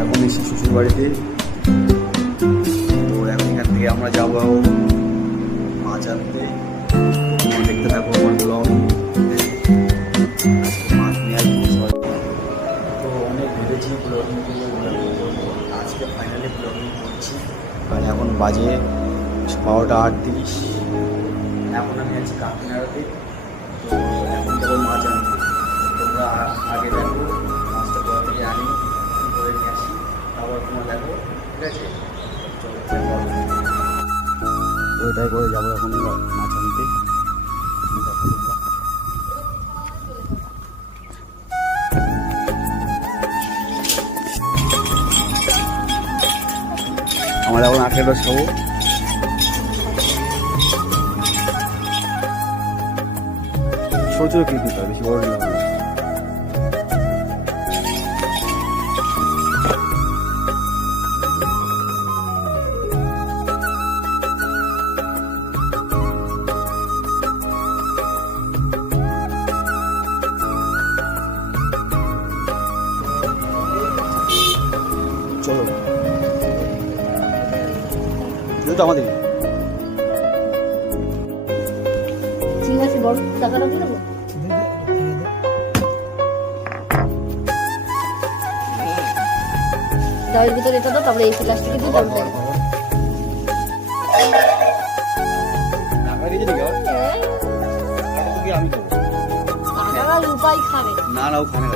এখন এসে শ্বশুর বাড়িতে। তো এখন এখান থেকে আমরা যাবো মাছ আনতে। দেখতে থাকবো আমার ব্লগ। মাছ নিয়ে আসবো। তো অনেক ভেবেছি ব্লগিং করবো, আজকে ফাইনালি ব্লগিং করছি। আর এখন বাজে 12:38। এখন আমি আছি কাকিনাড়াতে। তো এখন যাবো মাছ আনতে। তোমরা আগে দেখো মাছটা কোথা থেকে আনি, ধরে নিয়ে আসি, তারপর তোমরা দেখো। ঠিক আছে, চলো তো এটাই করে যাবো এখন মাছ আনতে। আমরা এখন 18 খাবো। ছোট ছোট পিস নিতে হবে, বেশি বড় নিলাম না। চলো, তো আমাদের ঠিক আছে, বড় টাকাটা দিয়ে দেবো। ডালের ভিতরে এটা দাও, তারপরে এই প্লাস্টিকে দিয়ে জল দেবো। আমি খাবো টাকাটা রূপাই খাবে না, ও খানে